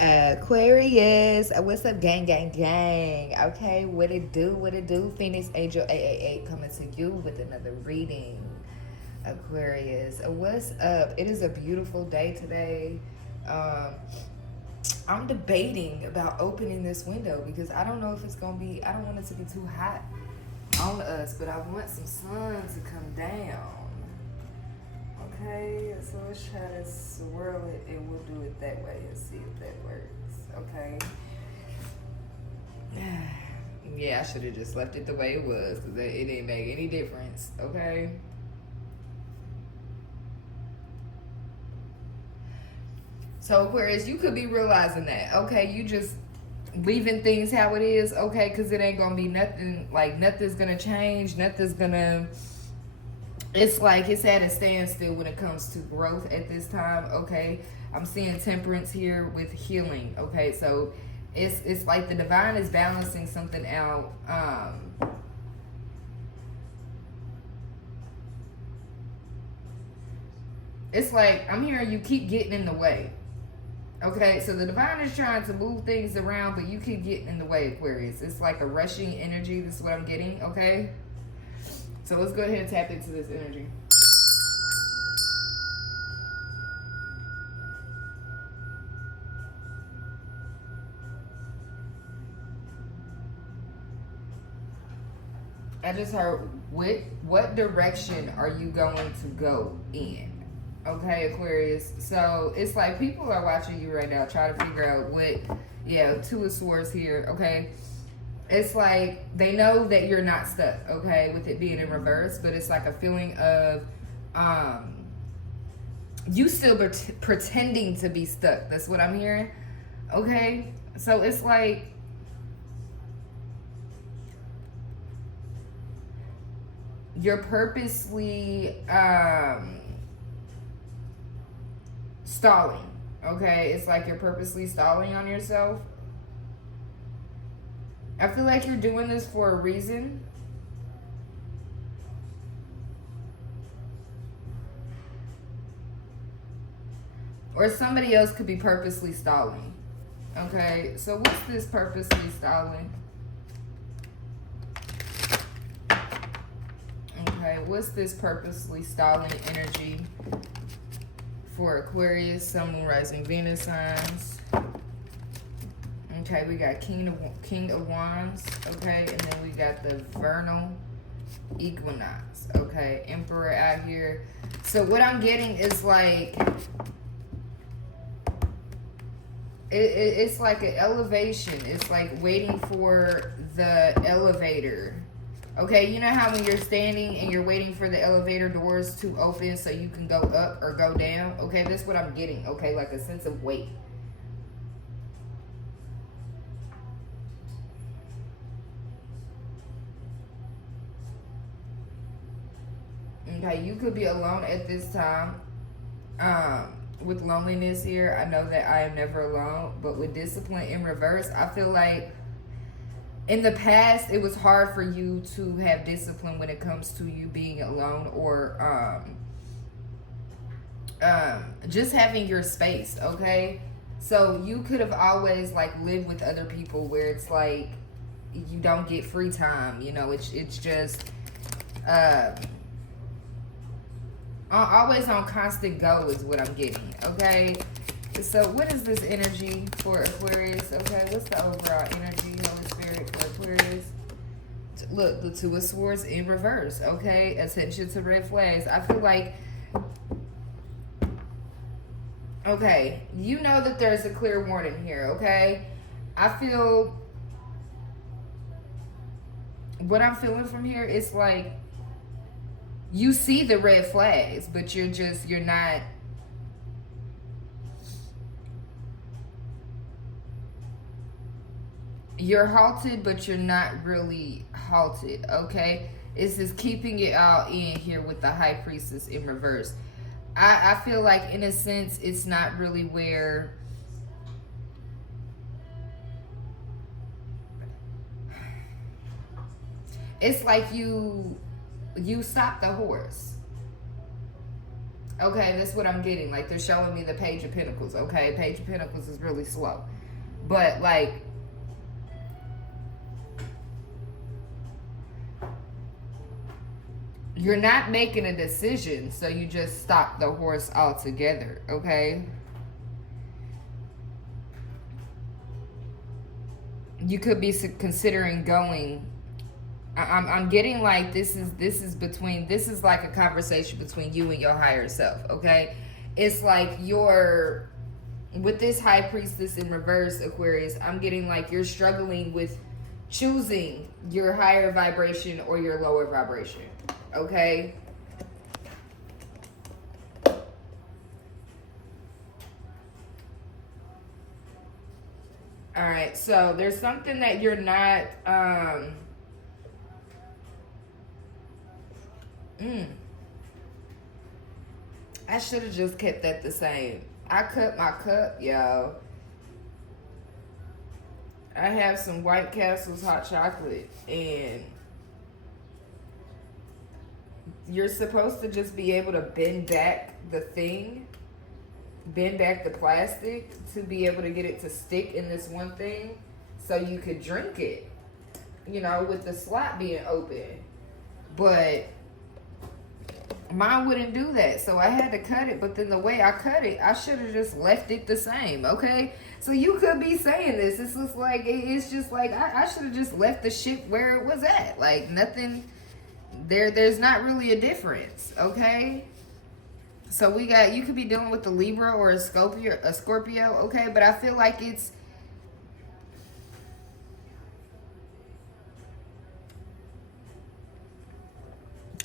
Aquarius, what's up, gang, gang, gang? Okay, what it do? What it do? Phoenix Angel 888 coming to you with another reading. Aquarius, what's up? It is a beautiful day today. Um, I'm debating about opening this window because I don't know if it's gonna be. I don't want it to be too hot on us, but I want some sun to come down. Okay, so let's try to swirl it and we'll do it that way and see if that works. Okay. Yeah, I should have just left it the way it was because it didn't make any difference. Okay. So Aquarius, you could be realizing that. Okay, you just leaving things how it is. Okay, because it ain't gonna be nothing. Like nothing's gonna change. Nothing's gonna. It's like it's at a standstill when it comes to growth at this time. Okay, I'm seeing temperance here with healing. Okay, so it's like the divine is balancing something out. It's like I'm hearing you keep getting in the way. Okay, so the divine is trying to move things around, but you keep getting in the way, Aquarius. It's like a rushing energy. This is what I'm getting. Okay, so let's go ahead and tap into this energy. I just heard, what direction are you going to go in? Okay, Aquarius. So it's like people are watching you right now, trying to figure out Two of Swords here. Okay, it's like they know that you're not stuck. Okay, with it being in reverse, but it's like a feeling of you still pretending to be stuck. That's what I'm hearing. Okay, so it's like you're purposely stalling. Okay, it's like you're purposely stalling on yourself. I feel like you're doing this for a reason. Or somebody else could be purposely stalling. Okay, so what's this purposely stalling? Okay, what's this purposely stalling energy for Aquarius, Sun, Moon, Rising, Venus signs? Okay, we got King of Wands. Okay, and then we got the vernal equinox. Okay, Emperor out here. So what I'm getting is like it's like an elevation. It's like waiting for the elevator. Okay, you know how when you're standing and you're waiting for the elevator doors to open so you can go up or go down? Okay, that's what I'm getting. Okay, like a sense of weight. Okay, you could be alone at this time. With loneliness here, I know that I am never alone, but with discipline in reverse, I feel like in the past it was hard for you to have discipline when it comes to you being alone or just having your space. Okay, so you could have always like lived with other people where it's like you don't get free time. You know, it's just always on constant go is what I'm getting. Okay, so what is this energy for Aquarius? Okay, what's the overall energy, Holy Spirit, for Aquarius? Look, the Two of Swords in reverse. Okay, attention to red flags. I feel like, okay, you know that there's a clear warning here. Okay, I feel what I'm feeling from here is like you see the red flags, but you're not. You're halted, but you're not really halted. Okay, it's just keeping it all in here with the High Priestess in reverse. I feel like in a sense it's not really where it's like you stop the horse. Okay, that's what I'm getting. Like, they're showing me the Page of Pentacles. Okay, Page of Pentacles is really slow. But, like, you're not making a decision, so you just stop the horse altogether, okay? You could be considering going. I'm getting like this is like a conversation between you and your higher self, okay? It's like you're with this High Priestess in reverse, Aquarius. I'm getting like you're struggling with choosing your higher vibration or your lower vibration, okay? All right, so there's something that you're not I should have just kept that the same. I cut my cup, yo. I have some White Castle's hot chocolate, and you're supposed to just be able to bend back the thing, bend back the plastic to be able to get it to stick in this one thing so you could drink it, you know, with the slot being open. But mine wouldn't do that, so I had to cut it. But then the way I cut it, I should have just left it the same, okay? So you could be saying this. It's just like, it's just like, I should have just left the shit where it was at. Like, nothing, there's not really a difference, okay? So we got, you could be dealing with the Libra or a Scorpio, okay? But I feel like it's,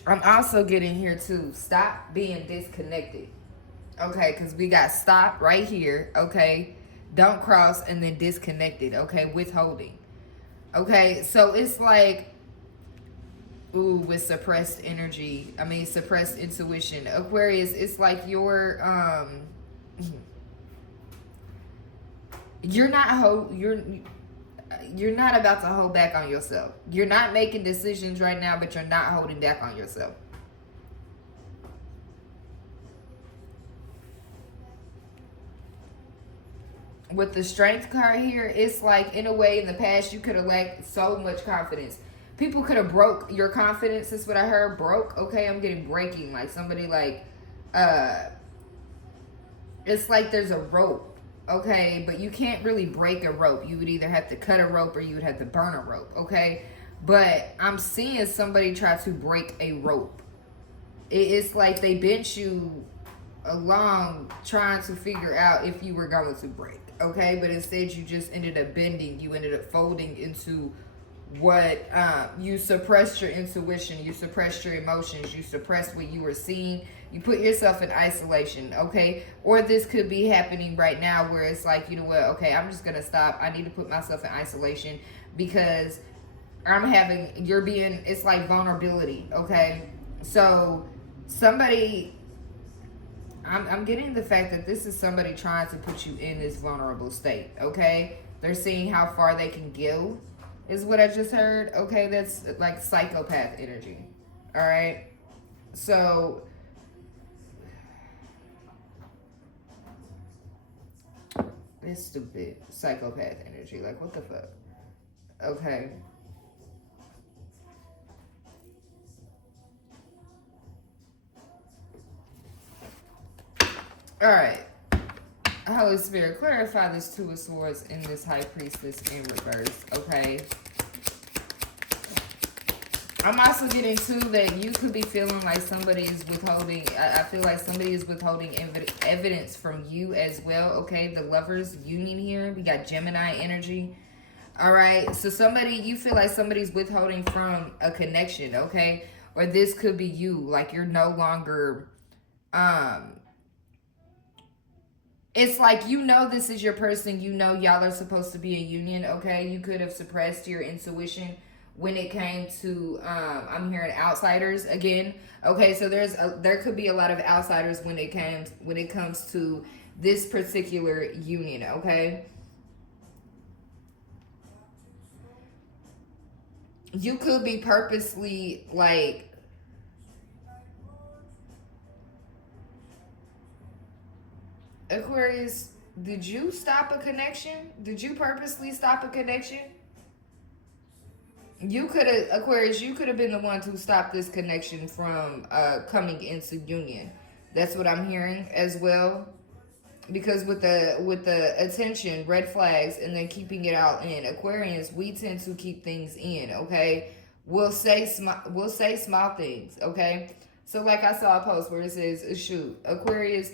I'm also getting here too, stop being disconnected. Okay, because we got stop right here, okay? Don't cross, and then disconnected, okay? Withholding. Okay, so it's like, ooh, with suppressed energy. I mean, suppressed intuition. Aquarius, it's like you're you're not about to hold back on yourself. You're not making decisions right now, but you're not holding back on yourself. With the Strength card here, it's like, in a way, in the past, you could have lacked so much confidence. People could have broke your confidence. Is what I heard. Broke. Okay, I'm getting breaking. Like somebody like, it's like there's a rope. Okay, but you can't really break a rope. You would either have to cut a rope or you would have to burn a rope. Okay, but I'm seeing somebody try to break a rope. It's like they bent you along trying to figure out if you were going to break. Okay, but instead you just ended up bending. You ended up folding into what you suppressed your intuition, you suppressed your emotions, you suppressed what you were seeing, you put yourself in isolation, okay? Or this could be happening right now where it's like, you know what, okay, I'm just gonna stop. I need to put myself in isolation because it's like vulnerability, okay? So somebody, I'm getting the fact that this is somebody trying to put you in this vulnerable state, okay? They're seeing how far they can go, is what I just heard, okay? That's like psychopath energy, all right? So, it's stupid. Psychopath energy, like what the fuck? Okay. All right. Holy Spirit, clarify this Two of Swords in this High Priestess in reverse, okay? I'm also getting too that you could be feeling like somebody is withholding. I feel like somebody is withholding evidence from you as well, okay? The Lovers union here. We got Gemini energy. All right. So you feel like somebody's withholding from a connection, okay? Or this could be you. Like you're no longer, it's like, you know, this is your person. You know, y'all are supposed to be a union, okay? You could have suppressed your intuition when it came to, I'm hearing outsiders again. Okay, so there could be a lot of outsiders when it comes to this particular union, okay? You could be purposely like, Aquarius, did you stop a connection? Did you purposely stop a connection? You could have, Aquarius, you could have been the one to stop this connection from coming into union. That's what I'm hearing as well. Because with the attention, red flags, and then keeping it out in Aquarians, we tend to keep things in. Okay, we'll say small things. Okay, so like I saw a post where it says, "Shoot, Aquarius,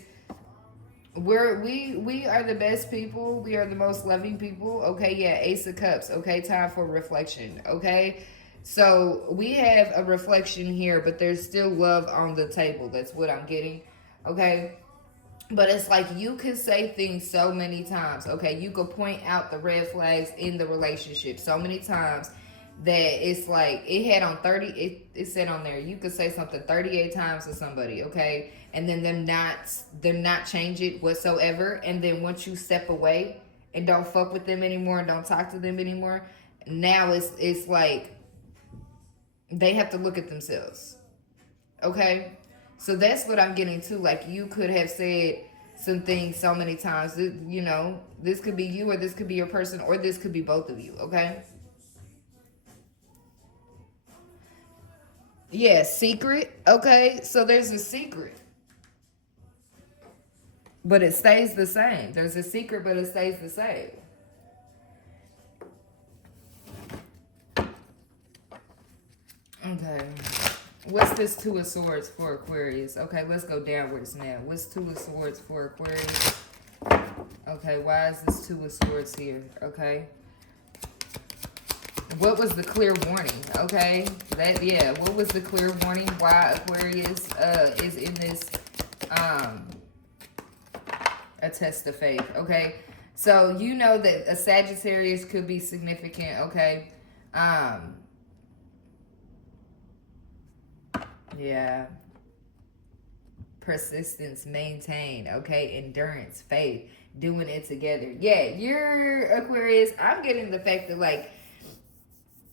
we are the best people. We are the most loving people." Okay, yeah, Ace of Cups. Okay, time for reflection. Okay, so we have a reflection here, but there's still love on the table. That's what I'm getting. Okay, but it's like you can say things so many times. Okay, you could point out the red flags in the relationship so many times that it's like it had on 30, it said on there you could say something 38 times to somebody, okay, and then them not change it whatsoever, and then once you step away and don't fuck with them anymore and don't talk to them anymore, now it's like they have to look at themselves. Okay, so that's what I'm getting to. Like, you could have said some things so many times, this could be you, or this could be your person, or this could be both of you. Okay, yeah, secret. Okay, so there's a secret, but it stays the same. There's a secret, but it stays the same. Okay, what's this Two of Swords for Aquarius? Okay, let's go downwards now. What's Two of Swords for Aquarius? Okay, why is this Two of Swords here? Okay, what was the clear warning? Okay, what was the clear warning? Why Aquarius is in this a test of faith? Okay, so you know that a Sagittarius could be significant. Okay, yeah, persistence, maintain. Okay, endurance, faith, doing it together. Yeah, you're Aquarius. I'm getting the fact that, like,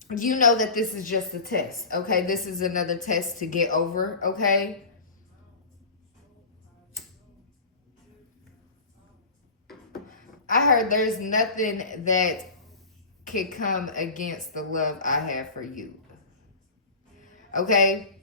you know that this is just a test. Okay, this is another test to get over. Okay, I heard there's nothing that can come against the love I have for you. Okay,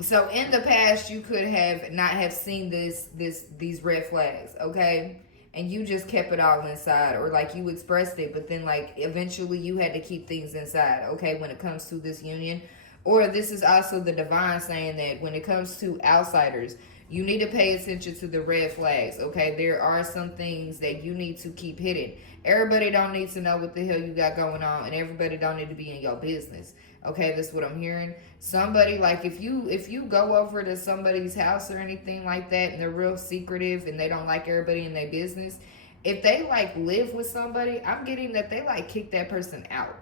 so in the past you could have not have seen these red flags. Okay, and you just kept it all inside, or like you expressed it, but then like eventually you had to keep things inside. Okay, when it comes to this union, or this is also the divine saying that when it comes to outsiders, you need to pay attention to the red flags. Okay, there are some things that you need to keep hidden. Everybody don't need to know what the hell you got going on, and everybody don't need to be in your business. Okay, that's what I'm hearing. Somebody, like, if you go over to somebody's house or anything like that, and they're real secretive and they don't like everybody in their business, if they like live with somebody, I'm getting that they like kick that person out,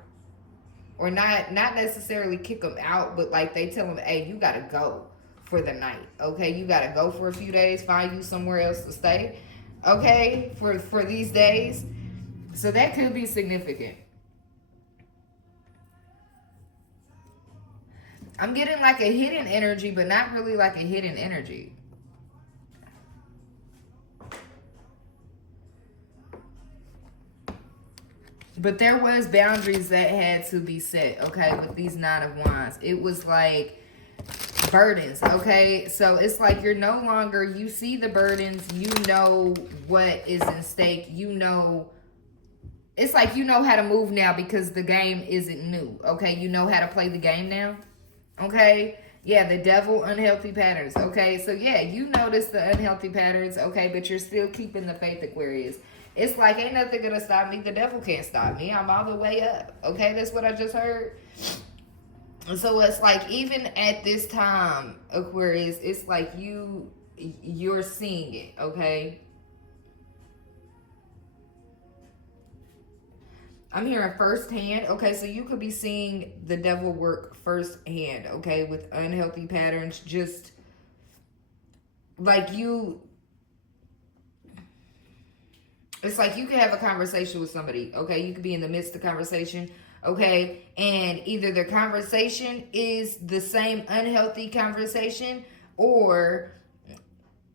or not necessarily kick them out, but like they tell them, hey, you gotta go for the night. Okay, you gotta go for a few days, find you somewhere else to stay. Okay, for these days, so that could be significant. I'm getting like a hidden energy, but not really like a hidden energy. But there was boundaries that had to be set, okay, with these Nine of Wands. It was like burdens, okay? So it's like you're no longer, you see the burdens, you know what is in stake, you know, it's like you know how to move now because the game isn't new, okay? You know how to play the game now, okay? Yeah, the devil, unhealthy patterns, okay? So yeah, you notice the unhealthy patterns, okay, but you're still keeping the faith, Aquarius. It's like, ain't nothing gonna stop me. The devil can't stop me. I'm all the way up, okay? That's what I just heard. So it's like, even at this time, Aquarius, it's like you're seeing it, okay? I'm hearing firsthand. Okay, so you could be seeing the devil work firsthand, okay, with unhealthy patterns. Just like it's like you could have a conversation with somebody, okay? You could be in the midst of conversation, okay? And either the conversation is the same unhealthy conversation, or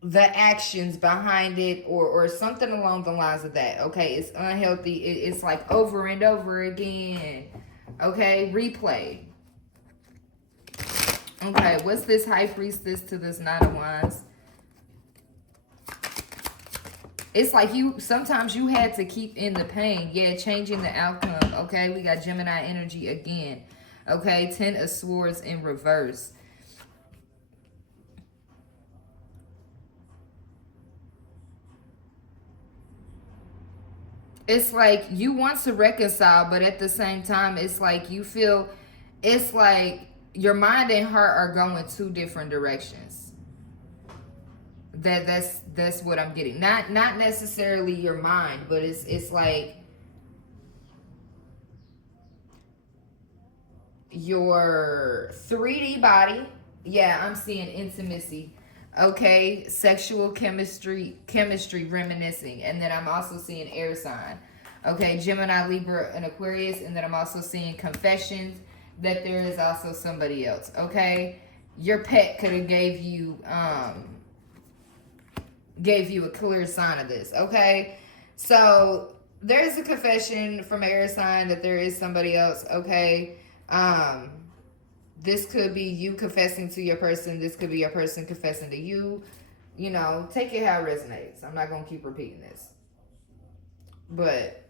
the actions behind it, or something along the lines of that. Okay, it's unhealthy. It's like over and over again. Okay, replay. Okay, what's this high priestess to this Knight of Wands? It's like sometimes you had to keep in the pain. Yeah, changing the outcome. Okay, we got Gemini energy again. Okay, 10 of Swords in reverse. It's like you want to reconcile, but at the same time, it's like you feel, it's like your mind and heart are going two different directions. That's what I'm getting. Not necessarily your mind, but it's like your 3D body. Yeah, I'm seeing intimacy. Okay, sexual chemistry reminiscing, and then I'm also seeing air sign. Okay, Gemini, Libra, and Aquarius, and then I'm also seeing confessions that there is also somebody else. Okay, your pet could have gave you a clear sign of this. Okay, so there's a confession from air sign that there is somebody else. Okay, this could be you confessing to your person. This could be your person confessing to you. You know, take it how it resonates. I'm not going to keep repeating this. But,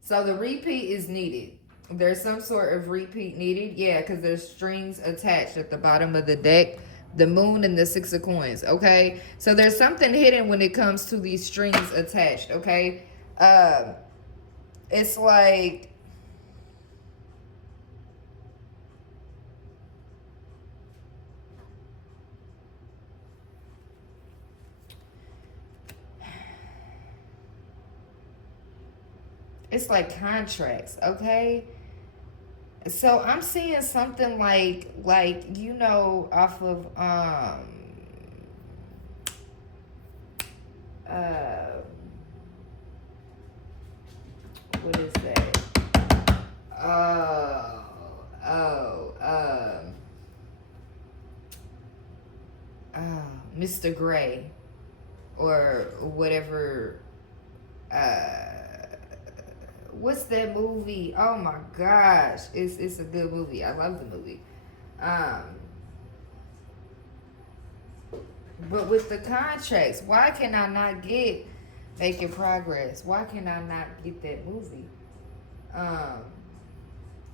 so the repeat is needed. There's some sort of repeat needed. Yeah, because there's strings attached at the bottom of the deck. The moon and the 6 of coins. Okay. So there's something hidden when it comes to these strings attached. Okay. It's like, it's like contracts. Okay. So I'm seeing something like you know, off of uh what is that? Oh, oh, oh, Mr. Gray or whatever. What's that movie? Oh my gosh, it's a good movie. I love the movie. Um, but with the contracts, why can I not get Making Progress? Why can I not get that movie? Um,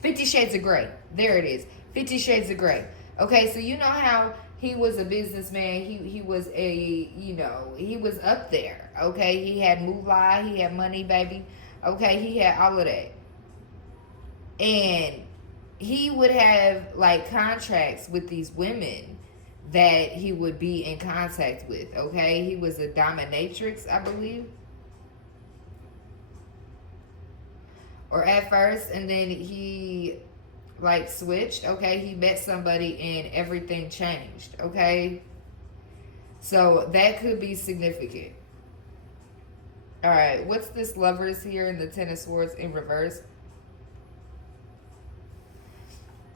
50 Shades of Grey. There it is. 50 Shades of Grey. Okay, so you know how he was a businessman. He was he was up there. Okay, he had moolah, he had money, baby. Okay, he had all of that. And he would have like contracts with these women that he would be in contact with. Okay, he was a dominatrix, I believe. Or at first, and then he like switched. Okay, he met somebody and everything changed. Okay, so that could be significant. All right, what's this Lovers here in the Ten of Swords in reverse?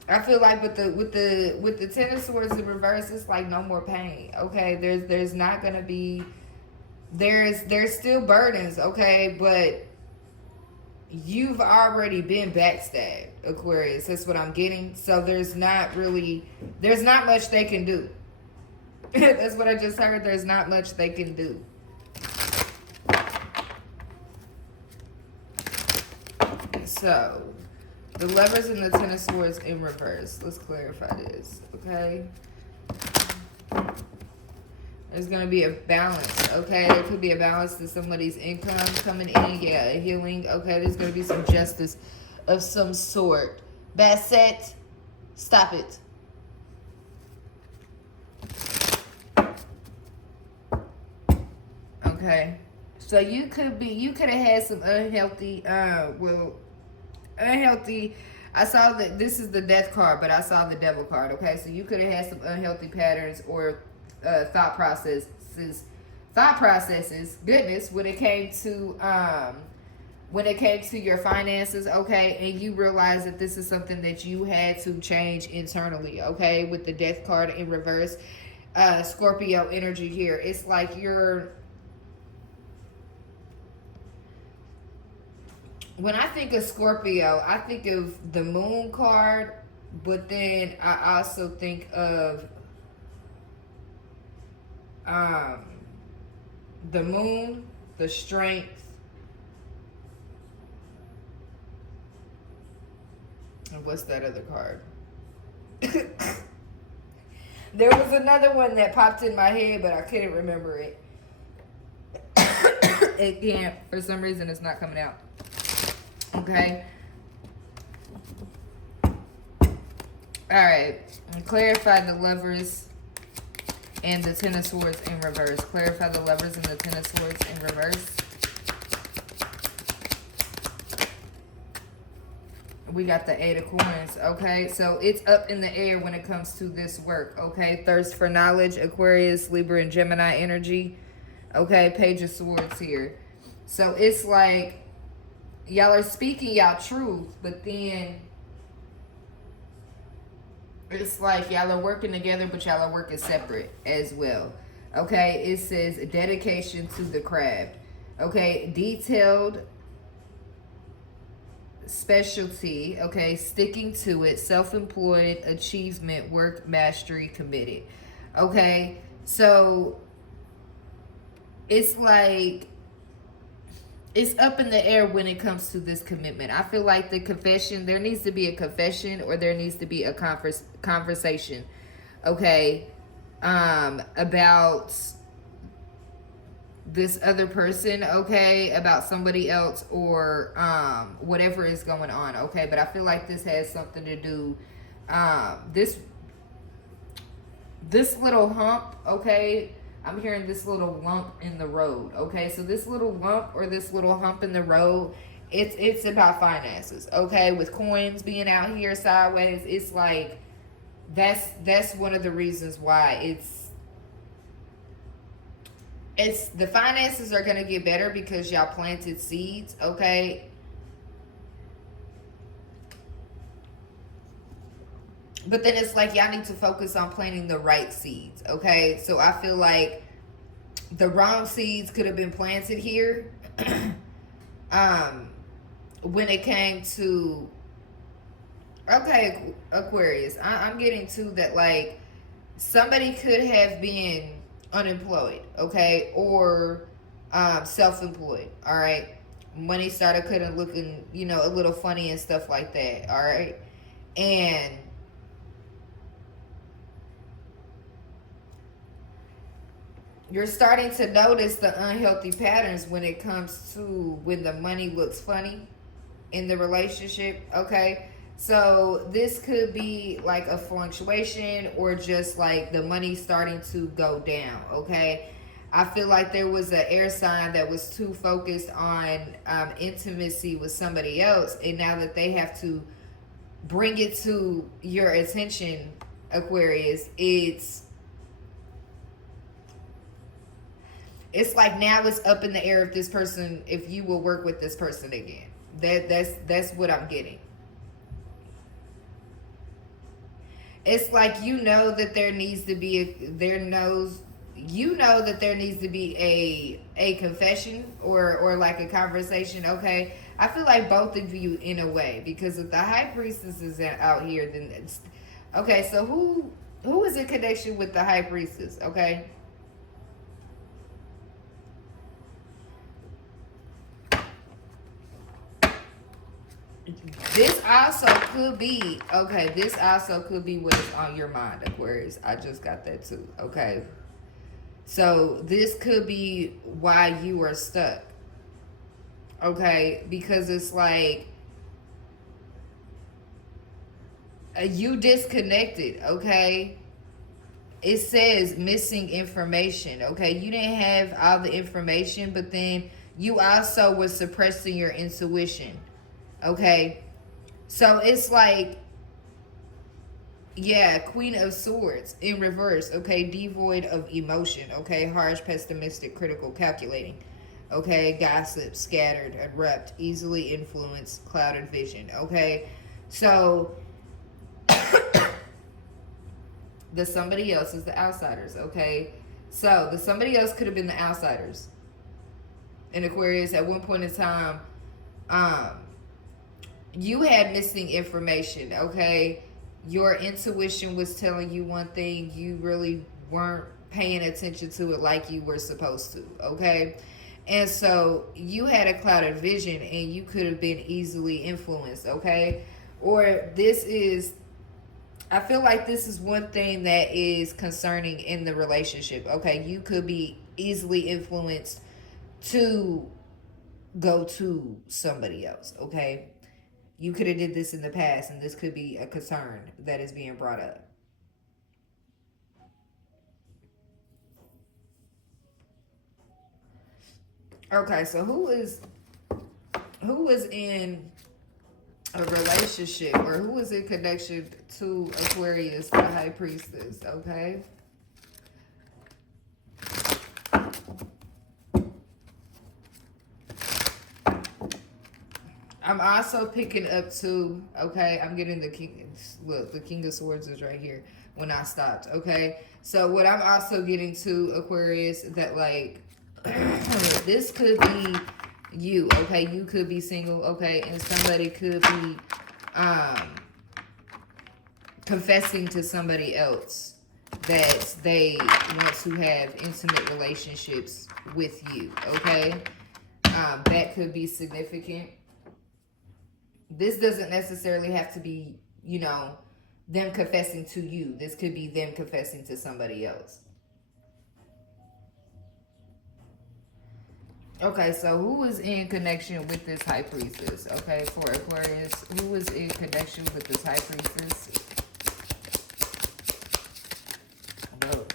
I feel like with the Ten of Swords in reverse, it's like no more pain. Okay, there's not gonna be, there's still burdens. Okay, but you've already been backstabbed, Aquarius. That's what I'm getting. So there's not much they can do. That's what I just heard. There's not much they can do. So the Lovers and the Ten of Swords in reverse. Let's clarify this, okay? There's going to be a balance, okay? There could be a balance to somebody's income coming in. Yeah, a healing, okay? There's going to be some justice of some sort. Bassett, stop it. Okay. So you could have had some unhealthy, unhealthy. I saw that this is the Death card, but I saw the Devil card. Okay, so you could have had some unhealthy patterns or thought processes. Goodness, when it came to when it came to your finances, okay, and you realize that this is something that you had to change internally, okay, with the death card in reverse. Scorpio energy here. It's like when I think of Scorpio, I think of the moon card, but then I also think of um, the moon, the strength, and what's that other card? There was another one that popped in my head, but I couldn't remember it. Again, for some reason, it's not coming out. Okay. All right. Clarify the Lovers and the Ten of Swords in reverse. Clarify the Lovers and the Ten of Swords in reverse. We got the Eight of Coins, okay? So it's up in the air when it comes to this work, okay? Thirst for knowledge, Aquarius, Libra, and Gemini energy. Okay, Page of Swords here. So it's like y'all are speaking y'all truth, but then it's like y'all are working together, but y'all are working separate as well. Okay, it says dedication to the craft. Okay, detailed specialty, okay, sticking to it, self-employed, achievement, work, mastery, committed. Okay, so it's like it's up in the air when it comes to this commitment. I feel like the confession, there needs to be a confession or there needs to be a conversation, okay, about this other person, okay, about somebody else or whatever is going on, okay? But I feel like this has something to do, this little hump, okay? I'm hearing this little lump in the road, okay? So this little lump or this little hump in the road, it's about finances, okay? With coins being out here sideways, it's like that's one of the reasons why it's the finances are going to get better because y'all planted seeds, okay? But then it's like y'all need to focus on planting the right seeds, okay? So I feel like the wrong seeds could have been planted here. When it came to, okay, Aquarius, I'm getting to that, like, somebody could have been unemployed, okay, or self-employed, all right? Money started kind of looking, you know, a little funny and stuff like that, all right? And you're starting to notice the unhealthy patterns when it comes to when the money looks funny in the relationship, okay? So this could be like a fluctuation or just like the money starting to go down, okay? I feel like there was an air sign that was too focused on intimacy with somebody else, and now that they have to bring it to your attention, Aquarius, it's like now it's up in the air if this person, if you will work with this person again. That's what I'm getting. It's like you know that there needs to be that there needs to be a confession or like a conversation, okay? I feel like both of you in a way, because if the High Priestess is out here, then it's okay. So who is in connection with the High Priestess, okay? This also could be, okay, this also could be what is on your mind, Aquarius. I just got that too, okay? So this could be why you are stuck, okay? Because it's like you disconnected, okay? It says missing information, okay? You didn't have all the information, but then you also were suppressing your intuition, okay? So it's like, yeah, Queen of Swords in reverse, okay? Devoid of emotion, okay? Harsh, pessimistic, critical, calculating, Okay, gossip, scattered, abrupt, easily influenced, clouded vision. Okay, so the somebody else is the outsiders. Okay, so the somebody else could have been the outsiders in Aquarius at one point in time. Um, you had missing information. Okay, your intuition was telling you one thing, you really weren't paying attention to it like you were supposed to. Okay, and so you had a clouded vision and you could have been easily influenced. Okay, or this is, I feel like this is one thing that is concerning in the relationship. Okay, you could be easily influenced to go to somebody else. Okay, you could have did this in the past, and this could be a concern that is being brought up. Okay, so who is in a relationship, or who is in connection to Aquarius, the high priestess? Okay. I'm also picking up too. Okay, I'm getting the king. Look, the King of Swords is right here when I stopped. Okay, so what I'm also getting to, Aquarius, that like this could be you. Okay, you could be single. Okay, and somebody could be um confessing to somebody else that they want to have intimate relationships with you. Okay, that could be significant. This doesn't necessarily have to be, them confessing to you. This could be them confessing to somebody else. Okay, so who is in connection with this high priestess? Okay, for Aquarius, who is in connection with this high priestess? Whoa.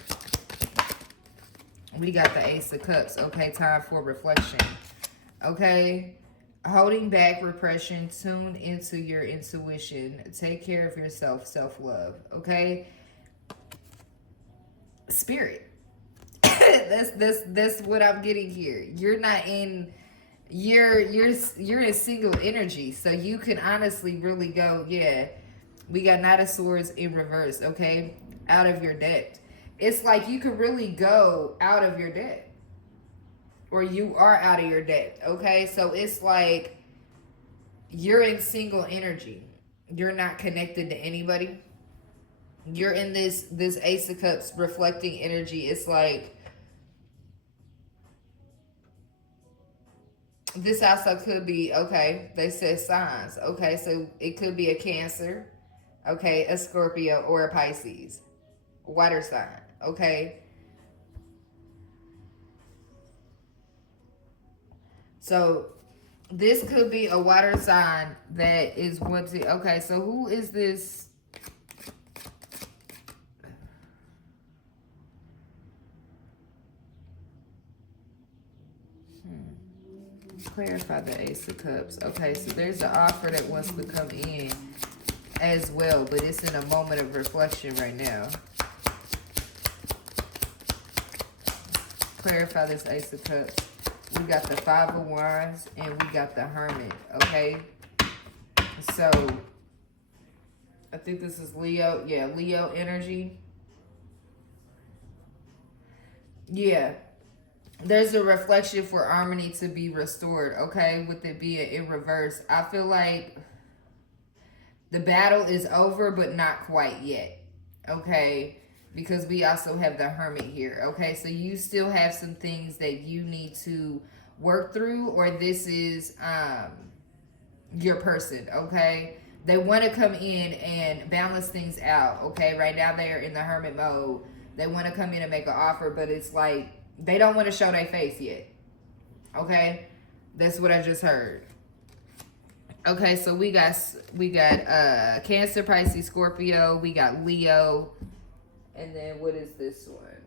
We got the Ace of Cups. Okay, time for reflection. Okay, holding back repression, tune into your intuition, take care of yourself, self-love. Okay, spirit. That's what I'm getting here. You're not in, you're in single energy, so you can honestly really go, yeah. We got Knight of Swords in reverse. Okay, out of your debt. It's like you can really go out of your debt, or you are out of your debt. Okay, so it's like you're in single energy. You're not connected to anybody. You're in this Ace of Cups reflecting energy. It's like this also could be, okay, they said signs. Okay, so it could be a Cancer, okay, a Scorpio, or a Pisces. Water sign, okay? So this could be a water sign that is wanting, okay, so who is this? Clarify the Ace of Cups. Okay, so there's an offer that wants to come in as well, but it's in a moment of reflection right now. Clarify this Ace of Cups. We got the Five of Wands and we got the Hermit, okay? So, I think this is Leo. Yeah, Leo energy. Yeah. There's a reflection for harmony to be restored, okay? With it being in reverse. I feel like the battle is over, but not quite yet, okay? Because we also have the Hermit here, okay? So you still have some things that you need to work through, or this is your person, okay? They want to come in and balance things out, okay? Right now they are in the Hermit mode. They want to come in and make an offer, but it's like they don't want to show their face yet, okay? That's what I just heard. Okay, so we got Cancer, Pisces, Scorpio. We got Leo, and then what is this one?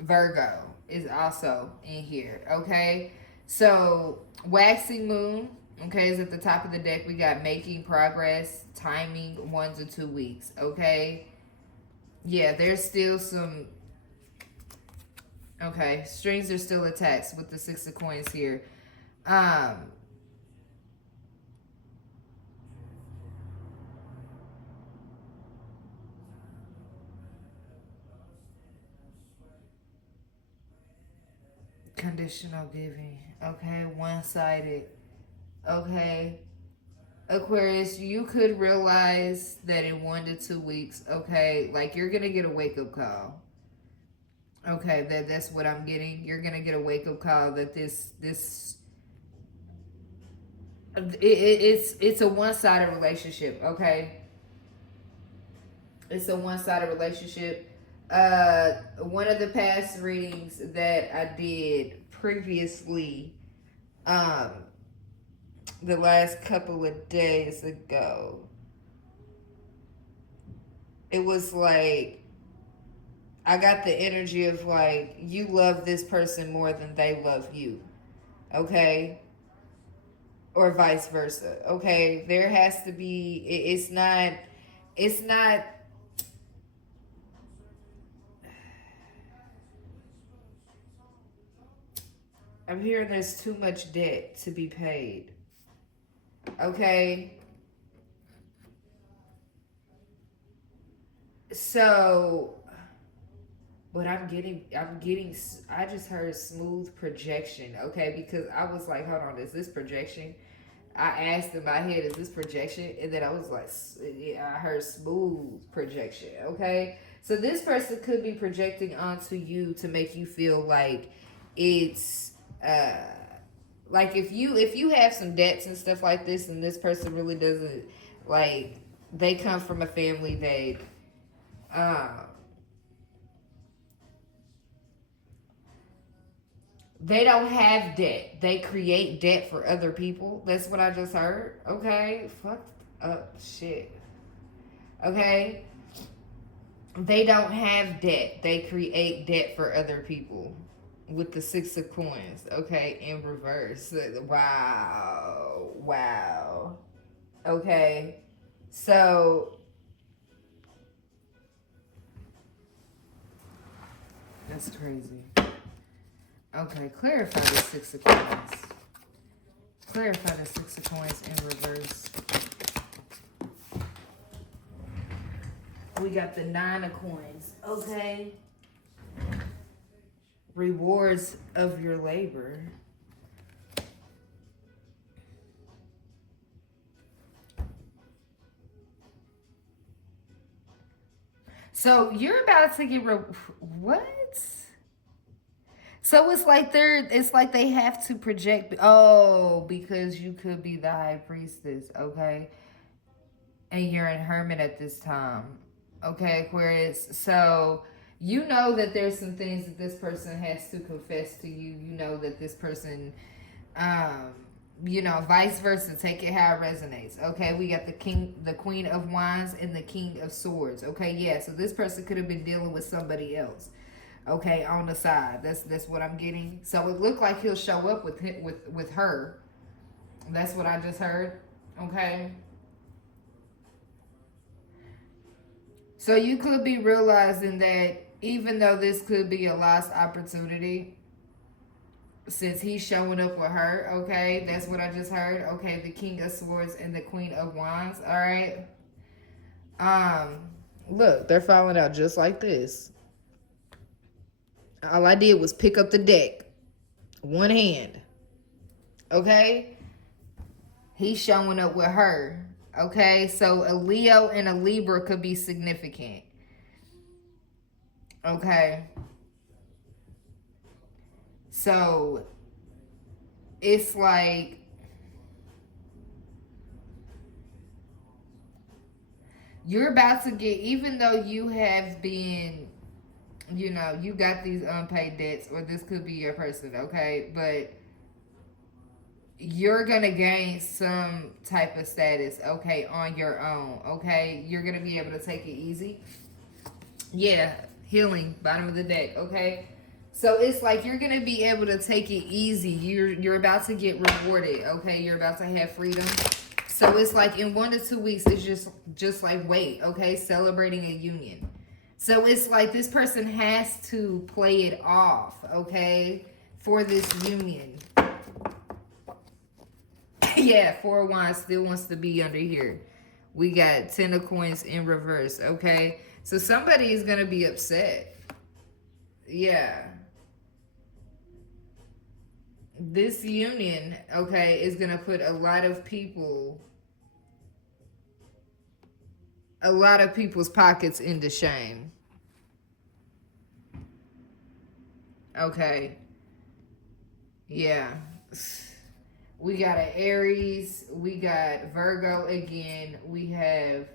Virgo is also in here. Okay, so waxing moon. Okay, is at the top of the deck. We got making progress, timing 1 to 2 weeks. Okay, yeah, there's still some Okay, strings are still attached with the Six of Coins here. Um, Conditional giving. Okay, one-sided. Okay. Aquarius, you could realize that in 1 to 2 weeks, okay, like you're gonna get a wake-up call. Okay, that's what I'm getting. You're gonna get a wake-up call that it's a one-sided relationship, okay? It's a one-sided relationship. One of the past readings that I did previously, um, the last couple of days ago, it was like I got the energy of like you love this person more than they love you, okay? Or vice versa, okay? There has to be. It's not. I'm hearing there's too much debt to be paid, okay? So but I just heard smooth projection, okay? Because I was like, hold on, is this projection? I asked in my head, is this projection? And then I was like, yeah, I heard smooth projection, okay? So this person could be projecting onto you to make you feel like it's, like if you have some debts and stuff like this and this person really doesn't, like, they come from a family that, they don't have debt. They create debt for other people. That's what I just heard. Okay? Fucked up shit. Okay? They don't have debt. They create debt for other people with the Six of Coins. Okay? In reverse. Wow. Wow. Okay? So, that's crazy. Okay, clarify the Six of Coins. Clarify the Six of Coins in reverse. We got the Nine of Coins. Okay. Rewards of your labor. So you're about to get what? So it's like they have to project. Oh, because you could be the high priestess, okay? And you're in hermit at this time, okay, Aquarius. So you know that there's some things that this person has to confess to you. You know that this person, um, vice versa. Take it how it resonates. Okay, we got the Queen of Wands, and the King of Swords. Okay, yeah. So this person could have been dealing with somebody else, okay, on the side. That's what I'm getting. So it looked like he'll show up with her. That's what I just heard. Okay. So you could be realizing that even though this could be a lost opportunity, since he's showing up with her, okay, that's what I just heard. Okay, the King of Swords and the Queen of Wands. All right. Um, Look, they're falling out just like this. All I did was pick up the deck, one hand. Okay, he's showing up with her. Okay, so a Leo and a Libra could be significant. Okay, so it's like you're about to get, even though you have been, you got these unpaid debts, or this could be your person, okay, but you're gonna gain some type of status, okay, on your own, okay? You're gonna be able to take it easy. Yeah, healing, bottom of the deck, okay? So it's like you're gonna be able to take it easy. You're about to get rewarded, okay? You're about to have freedom. So it's like in 1 to 2 weeks, it's just like wait, okay? Celebrating a union, So it's like this person has to play it off, okay, for this union. Yeah, 4 of Wands still wants to be under here. We got 10 of Coins in reverse, okay? So somebody is going to be upset. Yeah. This union, okay, is going to put a lot of people's pockets into shame. Okay. Yeah. We got an Aries. We got Virgo again. We have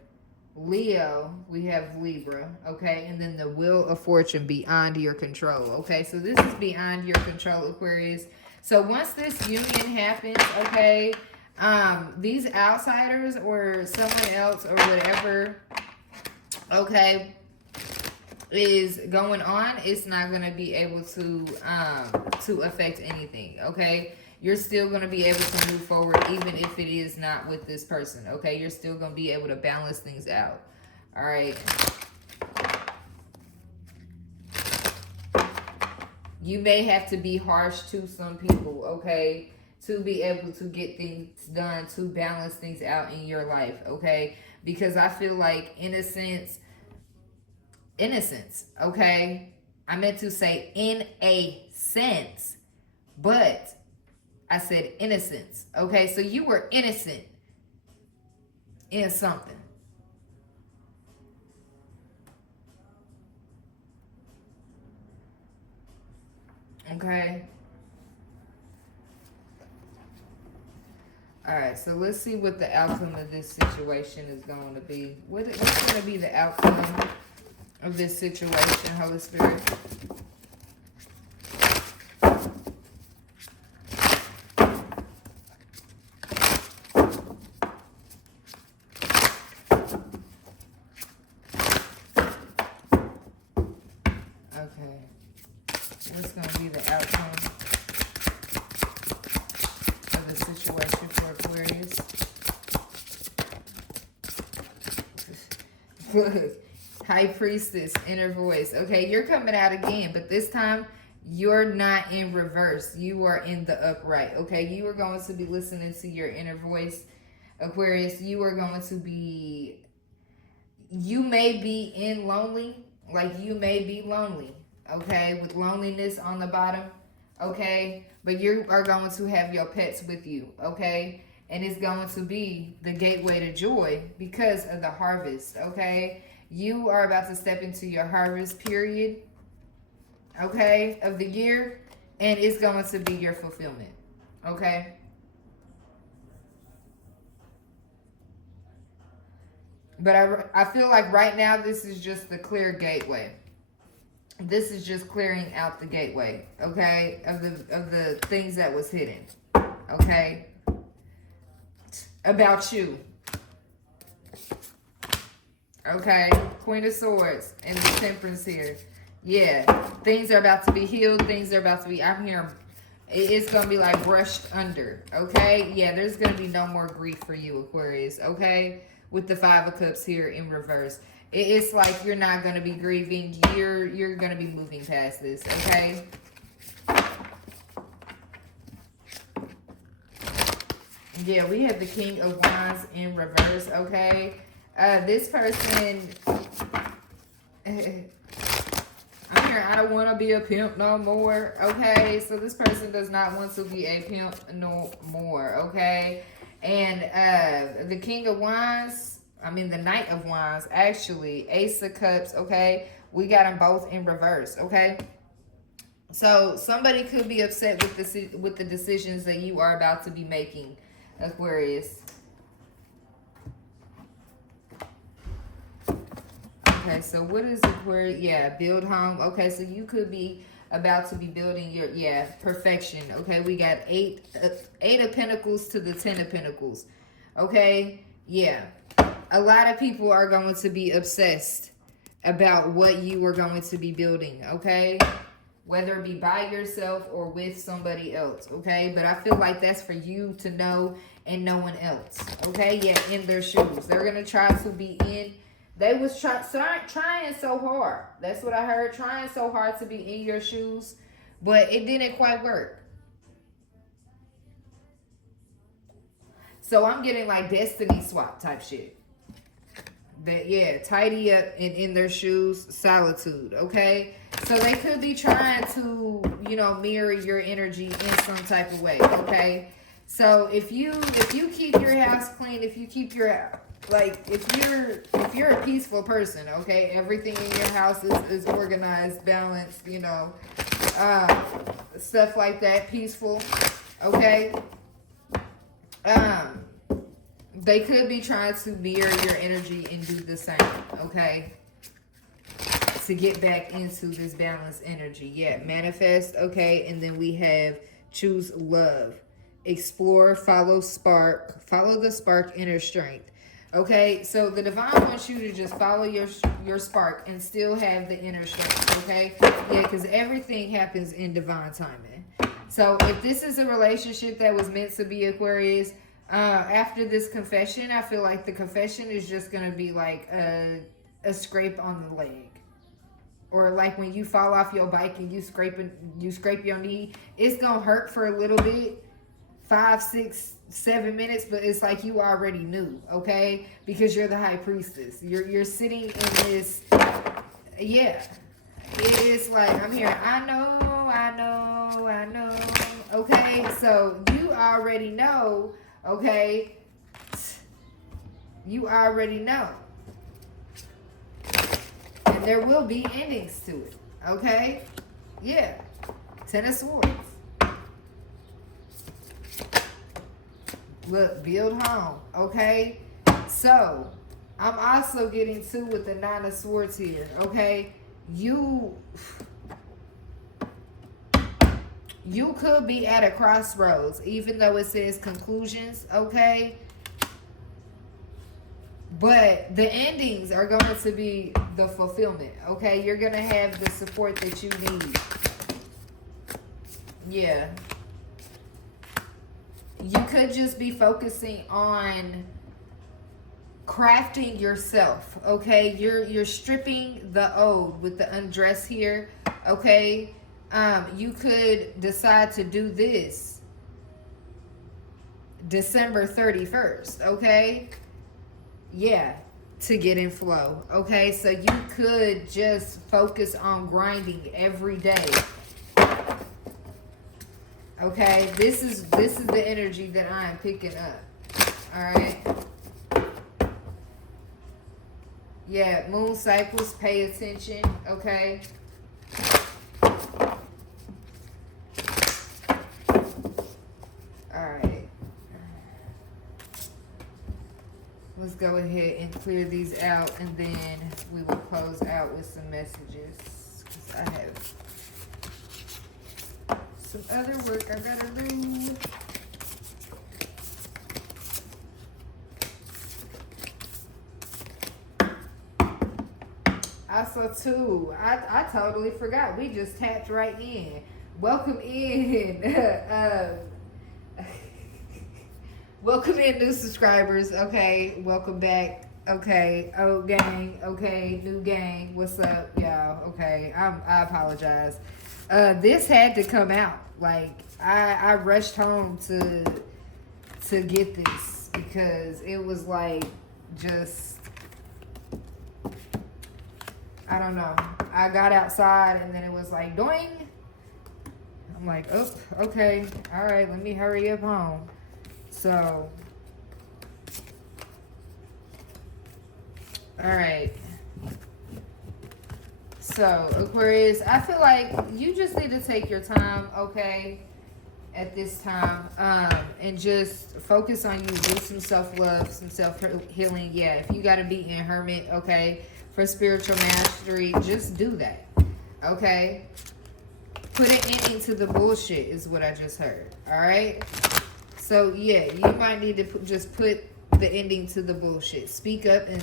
Leo. We have Libra. Okay. And then the Wheel of Fortune, beyond your control. Okay. So this is beyond your control, Aquarius. So once this union happens, okay, these outsiders or someone else or whatever, okay, is going on, it's not going to be able to affect anything, okay? You're still going to be able to move forward even if it is not with this person, okay? You're still going to be able to balance things out, all right? You may have to be harsh to some people, okay, to be able to get things done, to balance things out in your life, okay? Because I feel like, in a sense, innocence, okay? I meant to say in a sense, but I said innocence, okay? So you were innocent in something. Okay? All right, so let's see what the outcome of this situation is going to be. What's going to be the outcome of this situation, Holy Spirit? Okay. What's going to be the outcome of the situation for Aquarius? High Priestess, inner voice. Okay, you're coming out again, but this time you're not in reverse. You are in the upright. Okay, you are going to be listening to your inner voice, Aquarius. You are going to be, you may be in lonely, like you may be lonely, okay, with loneliness on the bottom, okay, but you are going to have your pets with you, okay, and it's going to be the gateway to joy because of the harvest, okay. You are about to step into your harvest period, okay, of the year, and it's going to be your fulfillment, okay. But I feel like right now this is just the clear gateway. This is just clearing out the gateway, okay, of the things that was hidden, okay, about you, okay. Queen of Swords and the Temperance here. Yeah, things are about to be healed. Things are about to be, I'm hearing, it's going to be like brushed under, okay. Yeah, there's going to be no more grief for you, Aquarius, okay, with the 5 of Cups here in reverse. It's like you're not going to be grieving. You're going to be moving past this, okay? Yeah, we have the King of Wands in reverse, okay? This person, I'm here, I don't want to be a pimp no more, okay? So this person does not want to be a pimp no more, okay? And the King of Wands, the Knight of Wands, actually, Ace of Cups, okay? We got them both in reverse, okay? So somebody could be upset with the decisions that you are about to be making, Aquarius. Okay, so what is Aquarius? Yeah, build home. Okay, so you could be about to be building your, perfection. Okay, we got 8 of Pentacles to the 10 of Pentacles. Okay, yeah. A lot of people are going to be obsessed about what you are going to be building, okay? Whether it be by yourself or with somebody else, okay? But I feel like that's for you to know and no one else, okay? Yeah, in their shoes. They're going to try to be in They was trying so hard. That's what I heard. Trying so hard to be in your shoes, but it didn't quite work. So I'm getting like destiny swap type shit. That, yeah, tidy up and in their shoes, solitude. Okay, so they could be trying to, you know, mirror your energy in some type of way. Okay, so if you keep your house clean, if you keep your, like, if you're a peaceful person, okay, everything in your house is organized, balanced, you know, stuff like that, peaceful. Okay, they could be trying to mirror your energy and do the same, okay? To get back into this balanced energy. Yeah, manifest, okay? And then we have choose love. Explore, follow the spark, inner strength. Okay, so the divine wants you to just follow your spark and still have the inner strength, okay? Yeah, because everything happens in divine timing. So if this is a relationship that was meant to be, Aquarius, after this confession, I feel like the confession is just going to be like a scrape on the leg. Or like when you fall off your bike and you scrape your knee, it's going to hurt for a little bit, 5, 6, 7 minutes, but it's like you already knew, okay? Because you're the high priestess. You're sitting in this, yeah. It's like, I'm hearing, I know. Okay, so you already know, okay? You already know. And there will be endings to it, okay? Yeah. 10 of Swords. Look, build home, okay? So, I'm also getting to with the 9 of Swords here, okay? You could be at a crossroads, even though it says conclusions, okay? But the endings are going to be the fulfillment, okay? You're going to have the support that you need. Yeah. You could just be focusing on crafting yourself, okay? You're stripping the old with the undress here, okay? You could decide to do this December 31st, okay? Yeah, to get in flow, okay? So you could just focus on grinding every day. Okay, this is the energy that I am picking up. All right. Yeah, moon cycles, pay attention, okay? All right. Let's go ahead and clear these out, and then we will close out with some messages, because I have some other work I gotta do. Also, too, I totally forgot. We just tapped right in. Welcome in. Welcome in, new subscribers. Okay, welcome back. Okay, old gang. Okay, new gang. What's up, y'all? Okay, I apologize. This had to come out. Like, I rushed home to get this, because it was like just, I don't know. I got outside and then it was like doing. I'm like, oh, okay, all right, let me hurry up home. So, all right. So, Aquarius, I feel like you just need to take your time, okay, at this time, and just focus on you. Do some self-love, some self-healing. Yeah, if you got to be in hermit, okay, for spiritual mastery, just do that, okay? Put an ending to the bullshit is what I just heard, all right? So, yeah, you might need to just put the ending to the bullshit. Speak up and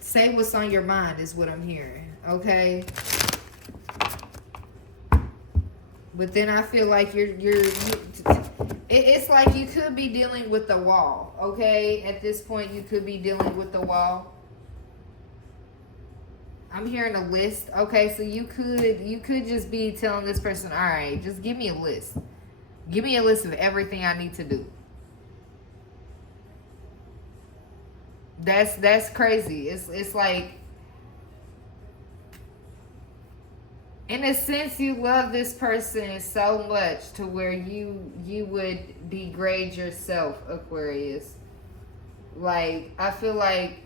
say what's on your mind is what I'm hearing, okay? But then I feel like it's like you could be dealing with the wall, okay? At this point, you could be dealing with the wall. I'm hearing a list. Okay, so you could just be telling this person, all right, just give me a list. Give me a list of everything I need to do. That's crazy. It's like, in a sense, you love this person so much to where you would degrade yourself, Aquarius. Like, I feel like,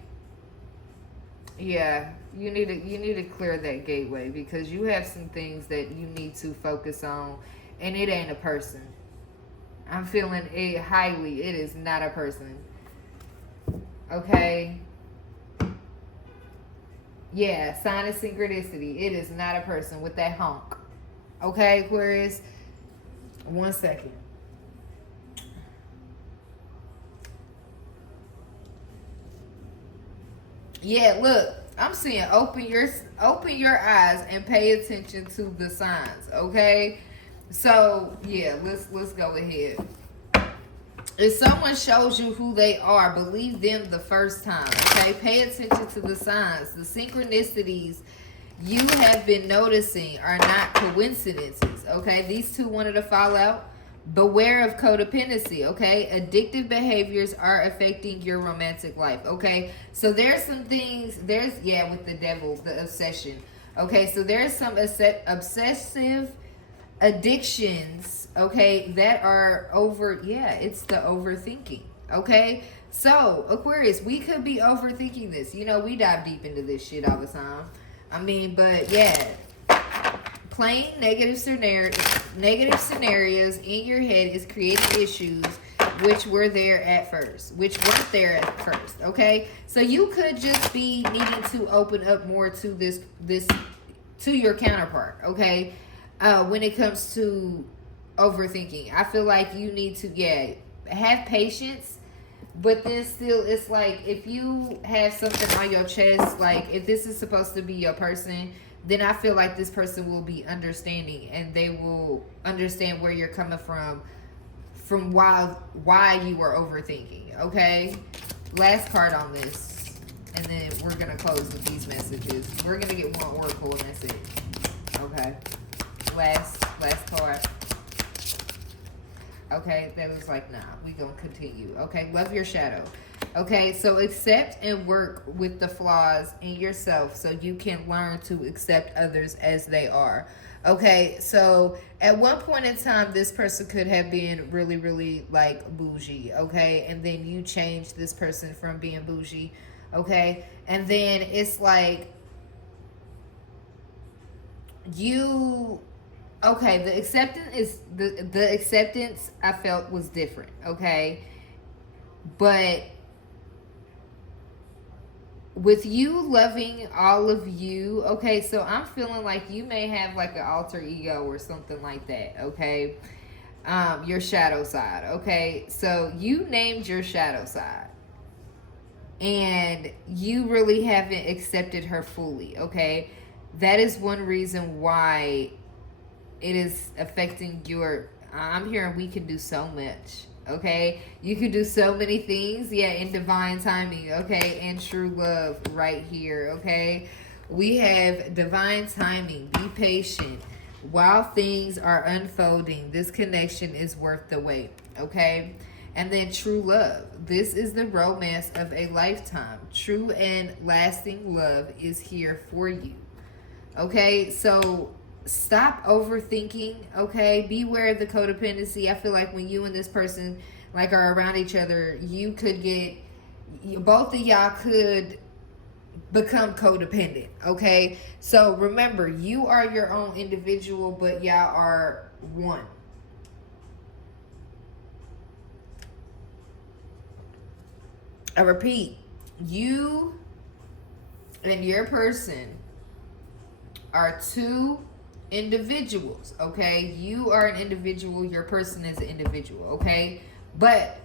yeah, you need to clear that gateway, because you have some things that you need to focus on, and it ain't a person. I'm feeling it highly. It is not a person. Okay. Yeah, sign of synchronicity. It is not a person with that honk. Okay, Aquarius. 1 second. Yeah, look, I'm seeing open your eyes and pay attention to the signs. Okay, so yeah, let's go ahead. If someone shows you who they are, believe them the first time. Okay, pay attention to the signs, the synchronicities you have been noticing are not coincidences. Okay, these two wanted to fall out. Beware of codependency. Okay, addictive behaviors are affecting your romantic life. Okay, so there's some things. Yeah, with the devil, the obsession. Okay, so there's some obsessive addictions, okay, that are over. Yeah, it's the overthinking. Okay, so Aquarius, we could be overthinking this. We dive deep into this shit all the time. I mean, but yeah, playing negative scenarios in your head is creating issues which weren't there at first. Okay, so you could just be needing to open up more to this to your counterpart. Okay, when it comes to overthinking, I feel like you need to have patience. But then still, it's like, if you have something on your chest, like if this is supposed to be your person, then I feel like this person will be understanding, and they will understand where you're coming from why you were overthinking. Okay, last card on this, and then we're gonna close with these messages. We're gonna get one oracle, and that's it. Okay, last card. Okay, that was like, nah, we gonna continue. Okay, love your shadow. Okay, so accept and work with the flaws in yourself so you can learn to accept others as they are. Okay, so at one point in time, this person could have been really, really like bougie. Okay, and then you change this person from being bougie. Okay, and then it's like you. Okay, the acceptance is the acceptance I felt was different. Okay, but with you loving all of you, okay, so I'm feeling like you may have like an alter ego or something like that. Okay, your shadow side. Okay, so you named your shadow side, and you really haven't accepted her fully. Okay, that is one reason why it is affecting your. I'm hearing we can do so much. Okay, you can do so many things. Yeah, in divine timing. Okay, and true love right here. Okay, we have divine timing. Be patient while things are unfolding. This connection is worth the wait. Okay, and then true love. This is the romance of a lifetime. True and lasting love is here for you. Okay, so stop overthinking. Okay, beware of the codependency. I feel like when you and this person like are around each other, you could get, both of y'all could become codependent. Okay, so remember, you are your own individual, but y'all are one. I repeat, you and your person are two individuals. Okay, you are an individual, your person is an individual. Okay, but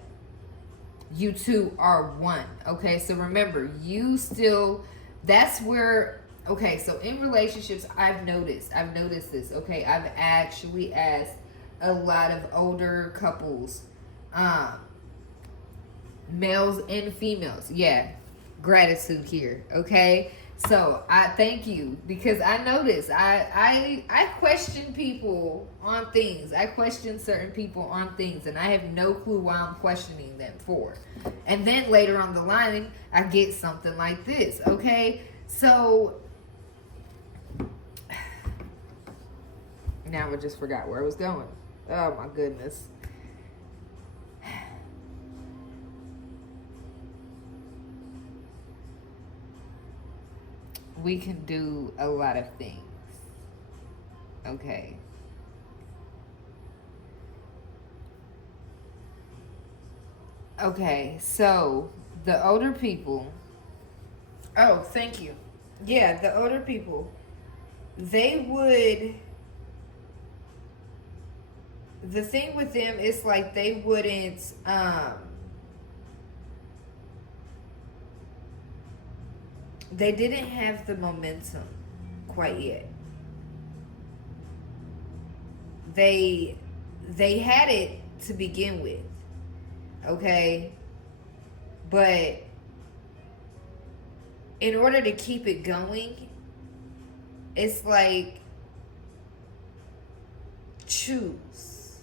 you two are one. Okay, so remember, you still, that's where, okay, so in relationships, I've noticed this. Okay, I've actually asked a lot of older couples, males and females, yeah, gratitude here. Okay, So I thank you, because I notice I question people on things. I question certain people on things, and I have no clue why I'm questioning them for. And then later on the line, I get something like this. Okay, so now I just forgot where I was going. Oh my goodness. We can do a lot of things. Okay. Okay, so the older people. Oh, thank you. Yeah, the older people, they would. The thing with them is like they wouldn't. They didn't have the momentum quite yet. They they had it to begin with, okay? But in order to keep it going, it's like choose.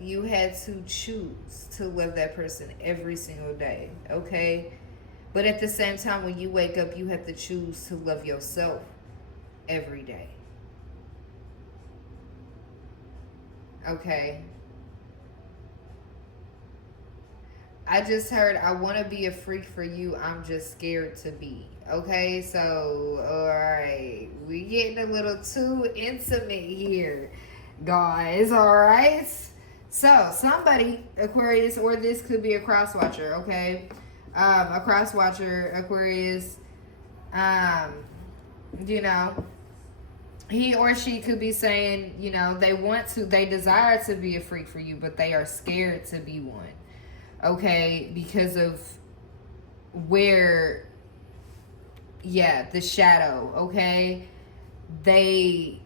You had to choose to love that person every single day, okay? But at the same time, when you wake up, you have to choose to love yourself every day. Okay? I just heard, I want to be a freak for you. I'm just scared to be. Okay? So, alright. We getting a little too intimate here, guys. Alright? So, somebody, Aquarius, or this could be a cross watcher, okay? A cross watcher, Aquarius, you know, he or she could be saying, you know, they desire to be a freak for you, but they are scared to be one, okay, because of where, yeah, the shadow, okay, they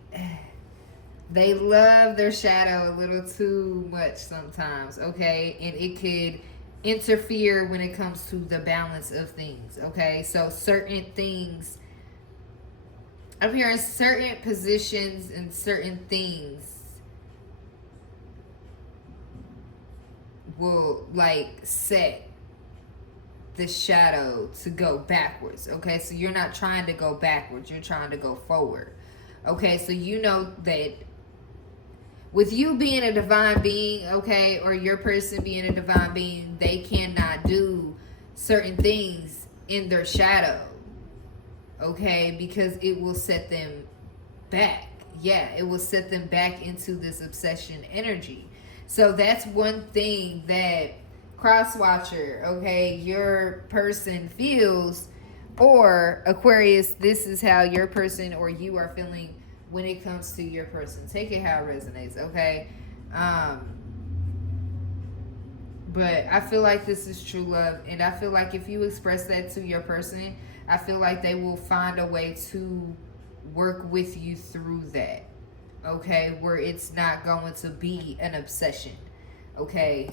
love their shadow a little too much sometimes, okay, and it could interfere when it comes to the balance of things, okay? So certain things, I'm hearing certain positions and certain things will like set the shadow to go backwards, okay? So you're not trying to go backwards, you're trying to go forward, okay? So you know that with you being a divine being, okay, or your person being a divine being, they cannot do certain things in their shadow, okay, because it will set them back. Yeah, it will set them back into this obsession energy. So that's one thing that cross-watcher, okay, your person feels, or Aquarius, this is how your person or you are feeling when it comes to your person. Take it how it resonates, okay? But I feel like this is true love, and I feel like if you express that to your person, I feel like they will find a way to work with you through that, okay? Where it's not going to be an obsession, okay?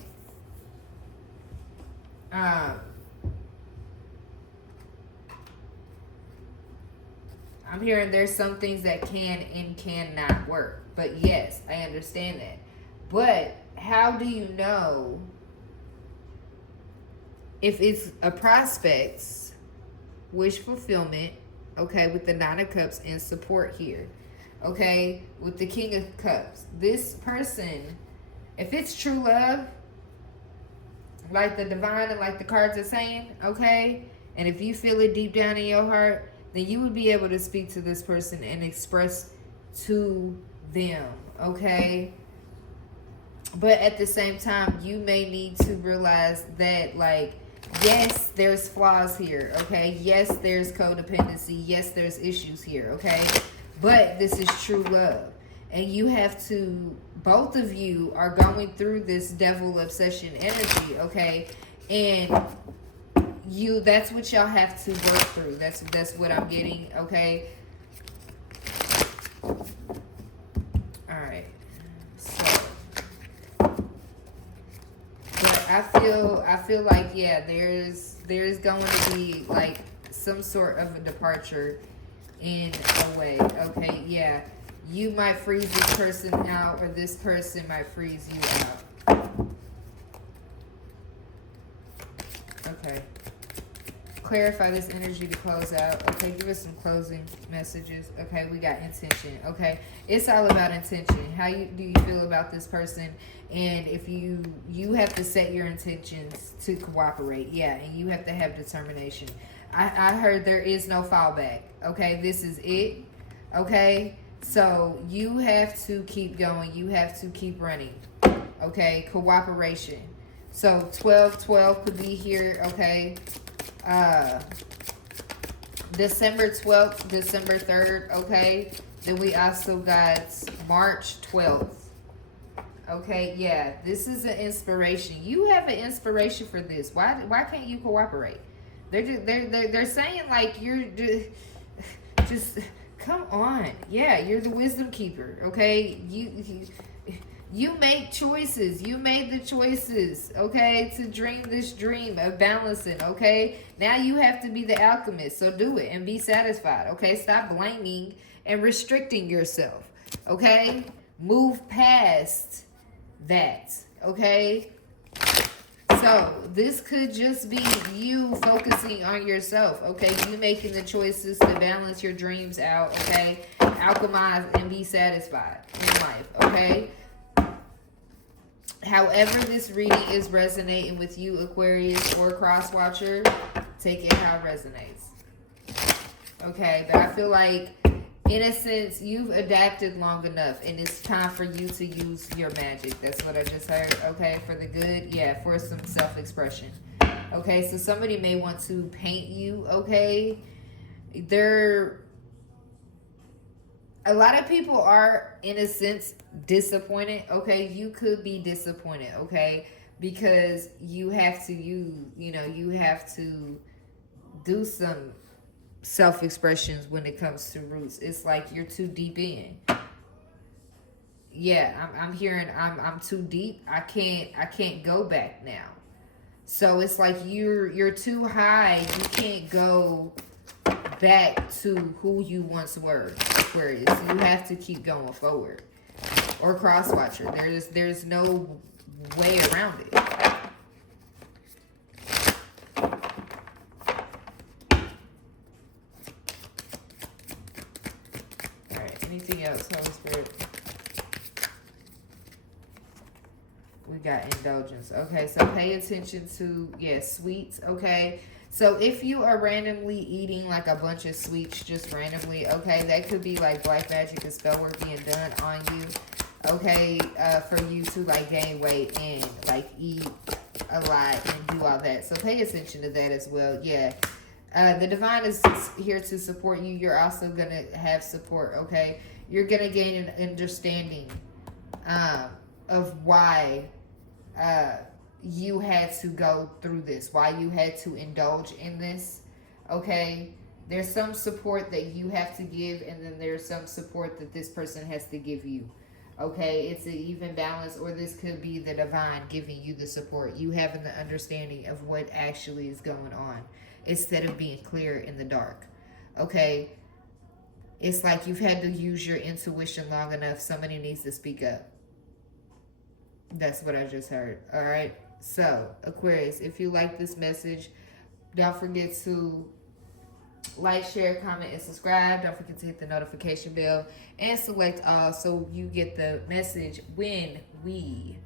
I'm hearing there's some things that can and cannot work. But yes, I understand that. But how do you know if it's a prospect's wish fulfillment, okay, with the Nine of Cups and support here, okay, with the King of Cups? This person, if it's true love, like the divine and like the cards are saying, okay, and if you feel it deep down in your heart, then you would be able to speak to this person and express to them, okay? But at the same time, you may need to realize that, like, yes, there's flaws here, okay? Yes, there's codependency. Yes, there's issues here, okay? But this is true love. And you have to, both of you are going through this devil obsession energy, okay? And that's what y'all have to work through. That's what I'm getting, okay? All right. So, but I feel like, yeah, there's going to be like some sort of a departure in a way. Okay, yeah. You might freeze this person out, or this person might freeze you out. Okay. Clarify this energy to close out. Okay, give us some closing messages. Okay, we got intention. Okay, it's all about intention. How do you feel about this person? And if you have to set your intentions to cooperate. Yeah, and you have to have determination. I heard there is no fallback. Okay, this is it. Okay, so you have to keep going. You have to keep running. Okay, cooperation. So 12/12 could be here. Okay. December 12th, December 3rd, okay? Then we also got March 12th. Okay, yeah, this is an inspiration. You have an inspiration for this. Why can't you cooperate? They're saying like you're just come on. Yeah, you're the wisdom keeper, okay? You make choices. You made the choices, okay, to dream this dream of balancing, okay? Now you have to be the alchemist, so do it and be satisfied, okay? Stop blaming and restricting yourself, okay? Move past that, okay? So this could just be you focusing on yourself, okay? You making the choices to balance your dreams out, okay? Alchemize and be satisfied in life, okay? However this reading is resonating with you, Aquarius or cross watcher, take it how it resonates. Okay, but I feel like, in a sense, you've adapted long enough, and it's time for you to use your magic. That's what I just heard. Okay, for the good, yeah, for some self-expression. Okay, so somebody may want to paint you. Okay, a lot of people are, in a sense, disappointed. Okay, you could be disappointed. Okay, because you have to you have to do some self-expressions when it comes to roots. It's like you're too deep in. Yeah, I'm hearing I'm too deep. I can't go back now. So it's like you're too high. You can't go back to who you once were, Aquarius. You have to keep going forward. Or crosswatcher. There's no way around it. Alright, anything else, Holy Spirit? We got indulgence. Okay, so pay attention to, sweets, okay? So if you are randomly eating like a bunch of sweets just randomly, okay, that could be like black magic and spell work being done on you, okay, for you to like gain weight and like eat a lot and do all that. So pay attention to that as well. Yeah. The divine is here to support you. You're also going to have support, okay? You're going to gain an understanding of why you had to go through this, why you had to indulge in this, okay? There's some support that you have to give, and then there's some support that this person has to give you, okay? It's an even balance, or this could be the divine giving you the support, you having the understanding of what actually is going on, instead of being clear in the dark, okay? It's like you've had to use your intuition long enough. Somebody needs to speak up. That's what I just heard. All right. So, Aquarius, if you like this message, don't forget to like, share, comment, and subscribe. Don't forget to hit the notification bell and select all so you get the message when we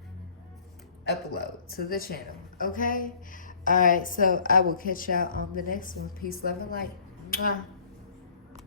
upload to the channel. Okay? All right. So, I will catch y'all on the next one. Peace, love, and light. Mwah.